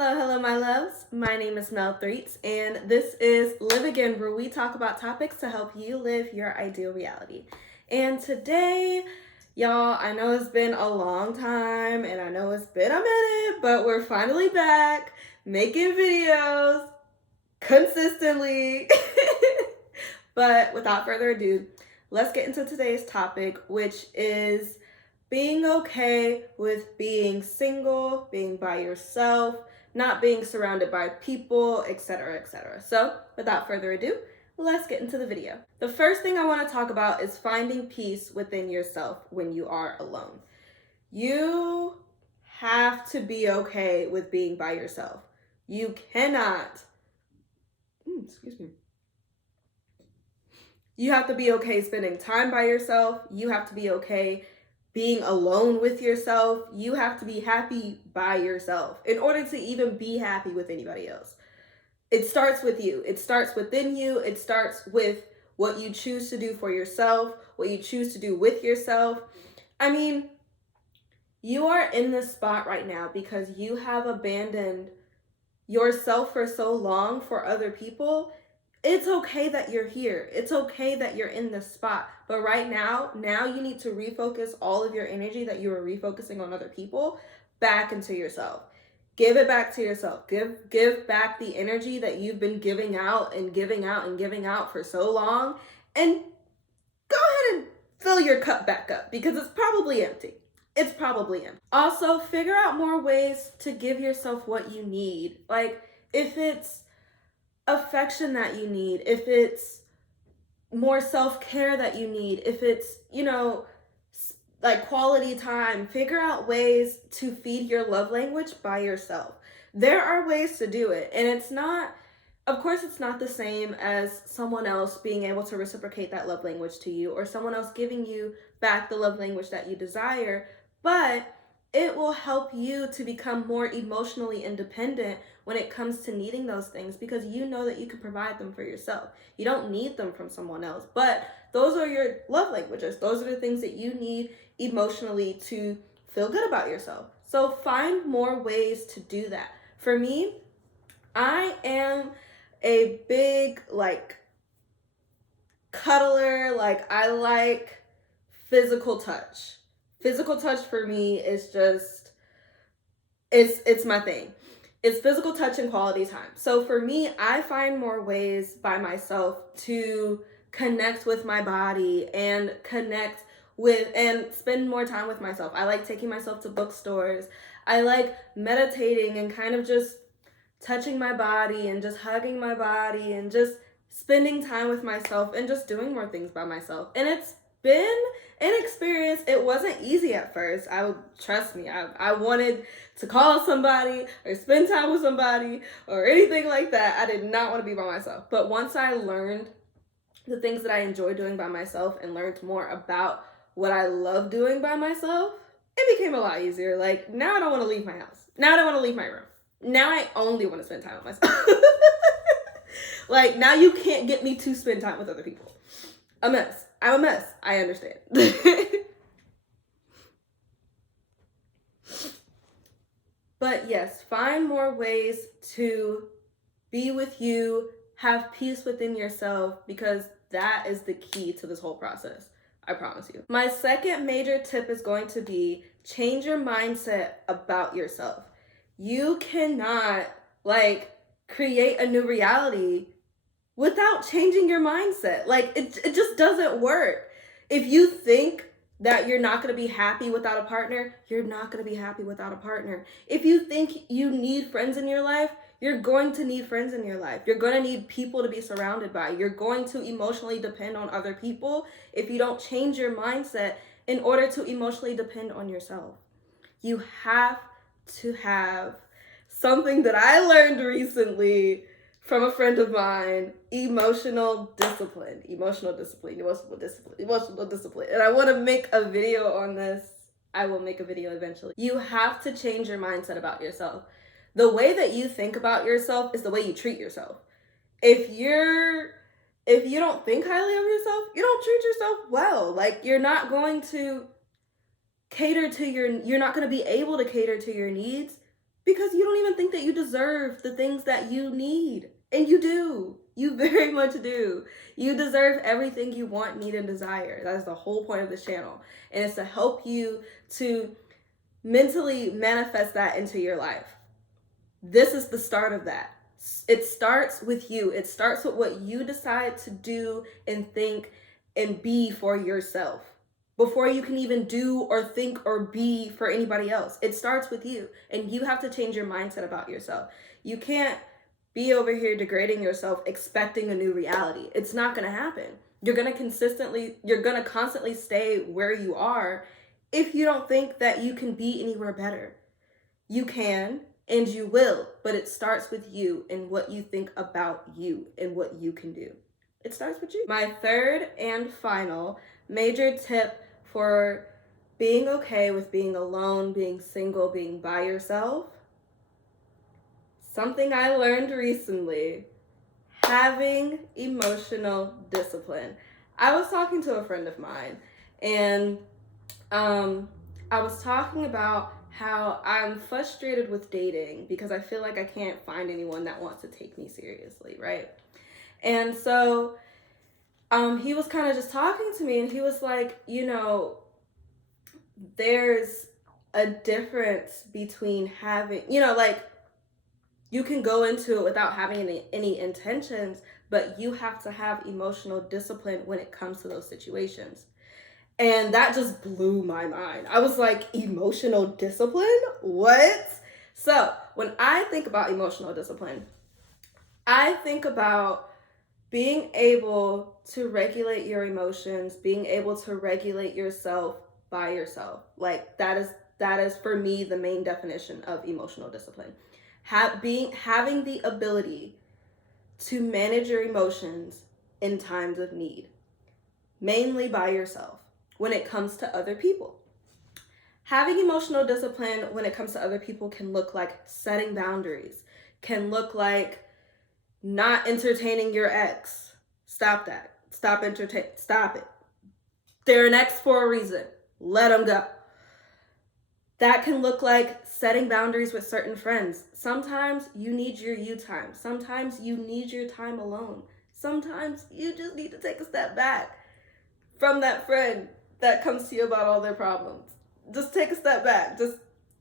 Hello, my loves. My name is Mel Threets, and this is Live Again, where we talk about topics to help you live your ideal reality. And today, y'all, I know it's been a long time, and I know it's been a minute, but we're finally back making videos consistently. But without further ado, let's get into today's topic, which is being okay with being single, being by yourself, not being surrounded by people, etc., etc. So, without further ado, let's get into the video. The first thing I want to talk about is finding peace within yourself when you are alone. You have to be okay with being by yourself. You cannot, excuse me. You have to be okay spending time by yourself. You have to be okay being alone with yourself. You have to be happy by yourself in order to even be happy with anybody else. It starts with you. It starts within you. It starts with what you choose to do for yourself, what you choose to do with yourself. I mean, you are in this spot right now because you have abandoned yourself for so long for other people. It's okay that you're here. It's okay that you're in this spot. But right now you need to refocus all of your energy that you were refocusing on other people back into yourself. Give it back to yourself. Give back the energy that you've been giving out and giving out and giving out for so long. And go ahead and fill your cup back up because it's probably empty. It's probably empty. Also, figure out more ways to give yourself what you need. Like, if it's affection that you need, if it's more self-care that you need, if it's, like quality time, figure out ways to feed your love language by yourself. There are ways to do it, and it's not the same as someone else being able to reciprocate that love language to you or someone else giving you back the love language that you desire, but it will help you to become more emotionally independent when it comes to needing those things because you know that you can provide them for yourself. You don't need them from someone else, but those are your love languages. Those are the things that you need emotionally to feel good about yourself. So find more ways to do that. For me, I am a big cuddler. I like physical touch. Physical touch for me is just, it's my thing. It's physical touch and quality time. So for me, I find more ways by myself to connect with my body and connect with and spend more time with myself. I like taking myself to bookstores. I like meditating and kind of just touching my body and just hugging my body and just spending time with myself and just doing more things by myself. And it's been an experience. It wasn't easy at first. Trust me, I wanted to call somebody or spend time with somebody or anything like that. I did not want to be by myself. But once I learned the things that I enjoy doing by myself and learned more about what I love doing by myself, it became a lot easier. Like, now I don't want to leave my house. Now I don't want to leave my room. Now I only want to spend time with myself. Like, now you can't get me to spend time with other people. A mess. I'm a mess. I understand. But yes, find more ways to be with you, have peace within yourself, because that is the key to this whole process. I promise you. My second major tip is going to be change your mindset about yourself. You cannot create a new reality without changing your mindset. It just doesn't work. If you think that you're not going to be happy without a partner, you're not going to be happy without a partner. If you think you need friends in your life, you're going to need friends in your life. You're going to need people to be surrounded by. You're going to emotionally depend on other people if you don't change your mindset in order to emotionally depend on yourself. You have to have something that I learned recently from a friend of mine, emotional discipline. And I want to make a video on this. I will make a video eventually. You have to change your mindset about yourself. The way that you think about yourself is the way you treat yourself. If you don't think highly of yourself, you don't treat yourself well. You're not going to you're not going to be able to cater to your needs Because you don't even think that you deserve the things that you need. And you do. You very much do. You deserve everything you want, need, and desire. That is the whole point of this channel. And it's to help you to mentally manifest that into your life. This is the start of that. It starts with you. It starts with what you decide to do and think and be for yourself before you can even do or think or be for anybody else. It starts with you, and you have to change your mindset about yourself. You can't be over here degrading yourself expecting a new reality. It's not going to happen. You're going to constantly stay where you are if you don't think that you can be anywhere better. You can and you will, but it starts with you and what you think about you and what you can do. It starts with you. My third and final major tip for being okay with being alone, being single, being by yourself, something I learned recently: having emotional discipline. I was talking to a friend of mine, and I was talking about how I'm frustrated with dating because I feel like I can't find anyone that wants to take me seriously, right? And so he was kind of just talking to me, and he was like, there's a difference between having, like, you can go into it without having any intentions, but you have to have emotional discipline when it comes to those situations. And that just blew my mind. I was like, emotional discipline? What? So when I think about emotional discipline, I think about being able to regulate your emotions, being able to regulate yourself by yourself. Like that is for me the main definition of emotional discipline. Having the ability to manage your emotions in times of need, mainly by yourself. When it comes to other people, having emotional discipline when it comes to other people can look like setting boundaries, can look like not entertaining your ex. Stop that. Stop it. They're an ex for a reason. Let them go. That can look like setting boundaries with certain friends. Sometimes you need your you time. Sometimes you need your time alone. Sometimes you just need to take a step back from that friend that comes to you about all their problems. Just take a step back.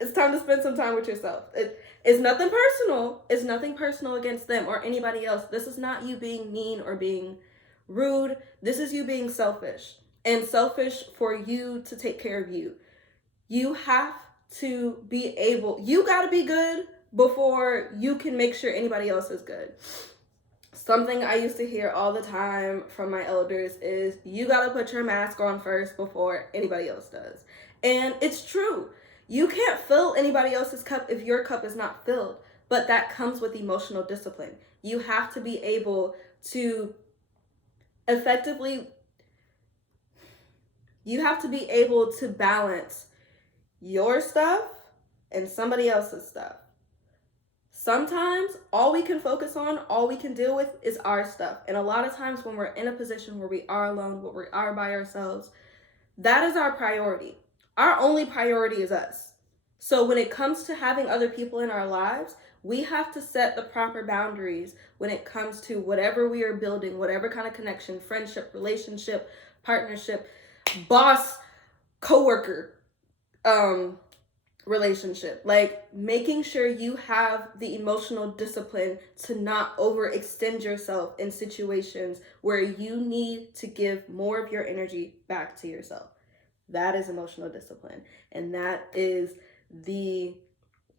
It's time to spend some time with yourself. It's nothing personal. It's nothing personal against them or anybody else. This is not you being mean or being rude. This is you being selfish. And selfish for you to take care of you. You have to be able, you gotta be good before you can make sure anybody else is good. Something I used to hear all the time from my elders is you gotta put your mask on first before anybody else does. And it's true. You can't fill anybody else's cup if your cup is not filled, but that comes with emotional discipline. You have to be able to balance your stuff and somebody else's stuff. Sometimes all we can focus on, all we can deal with is our stuff. And a lot of times when we're in a position where we are alone, where we are by ourselves, that is our priority. Our only priority is us. So when it comes to having other people in our lives, we have to set the proper boundaries when it comes to whatever we are building, whatever kind of connection, friendship, relationship, partnership, boss, coworker, relationship. Like making sure you have the emotional discipline to not overextend yourself in situations where you need to give more of your energy back to yourself. That is emotional discipline. And that is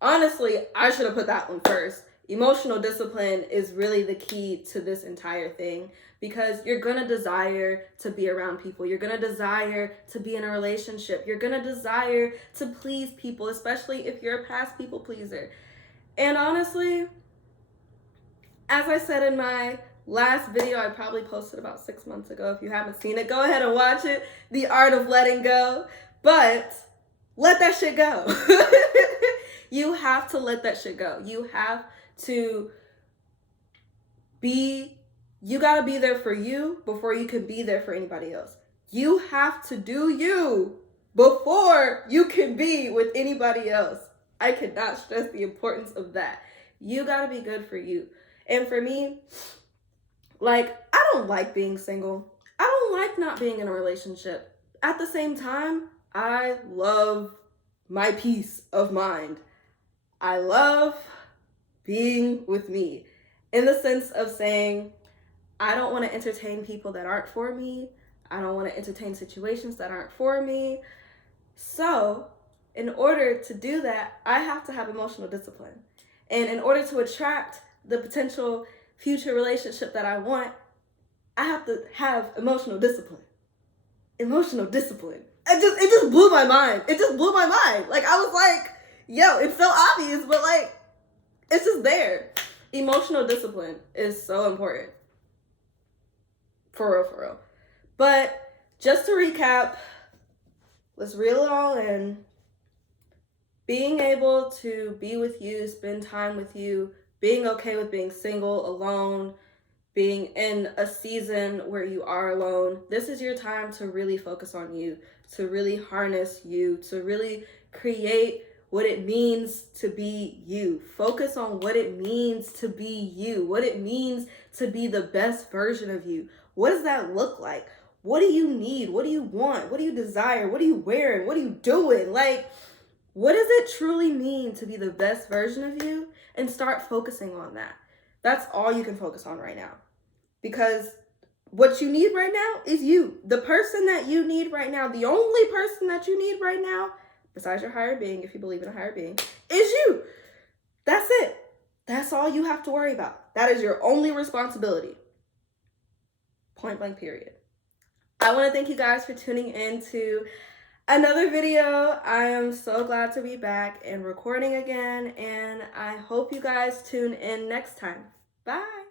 honestly, I should have put that one first. Emotional discipline is really the key to this entire thing, because you're going to desire to be around people. You're going to desire to be in a relationship. You're going to desire to please people, especially if you're a past people pleaser. And honestly, as I said in my last video, I probably posted about 6 months ago. If you haven't seen it, go ahead and watch it. The Art of Letting Go. But let that shit go. You have to let that shit go. You have to you gotta be there for you before you can be there for anybody else. You have to do you before you can be with anybody else. I cannot stress the importance of that. You gotta be good for you. And for me, like, I don't like being single. I don't like not being in a relationship. At the same time, I love my peace of mind. I love being with me in the sense of saying, I don't want to entertain people that aren't for me. I don't want to entertain situations that aren't for me. So, in order to do that, I have to have emotional discipline. And in order to attract the potential future relationship that I want, I have to have emotional discipline. Emotional discipline. It just blew my mind. It just blew my mind. Like, I was like, yo, it's so obvious, but like, it's just there. Emotional discipline is so important. For real, for real. But just to recap, let's reel it all in. Being able to be with you, spend time with you, being okay with being single, alone, being in a season where you are alone. This is your time to really focus on you, to really harness you, to really create what it means to be you. Focus on what it means to be you, what it means to be the best version of you. What does that look like? What do you need? What do you want? What do you desire? What are you wearing? What are you doing? Like, what does it truly mean to be the best version of you? And start focusing on that. That's all you can focus on right now. Because what you need right now is you. The person that you need right now, the only person that you need right now, besides your higher being, if you believe in a higher being, is you. That's it. That's all you have to worry about. That is your only responsibility. Point blank, period. I want to thank you guys for tuning in to another video. I am so glad to be back and recording again, and I hope you guys tune in next time. Bye.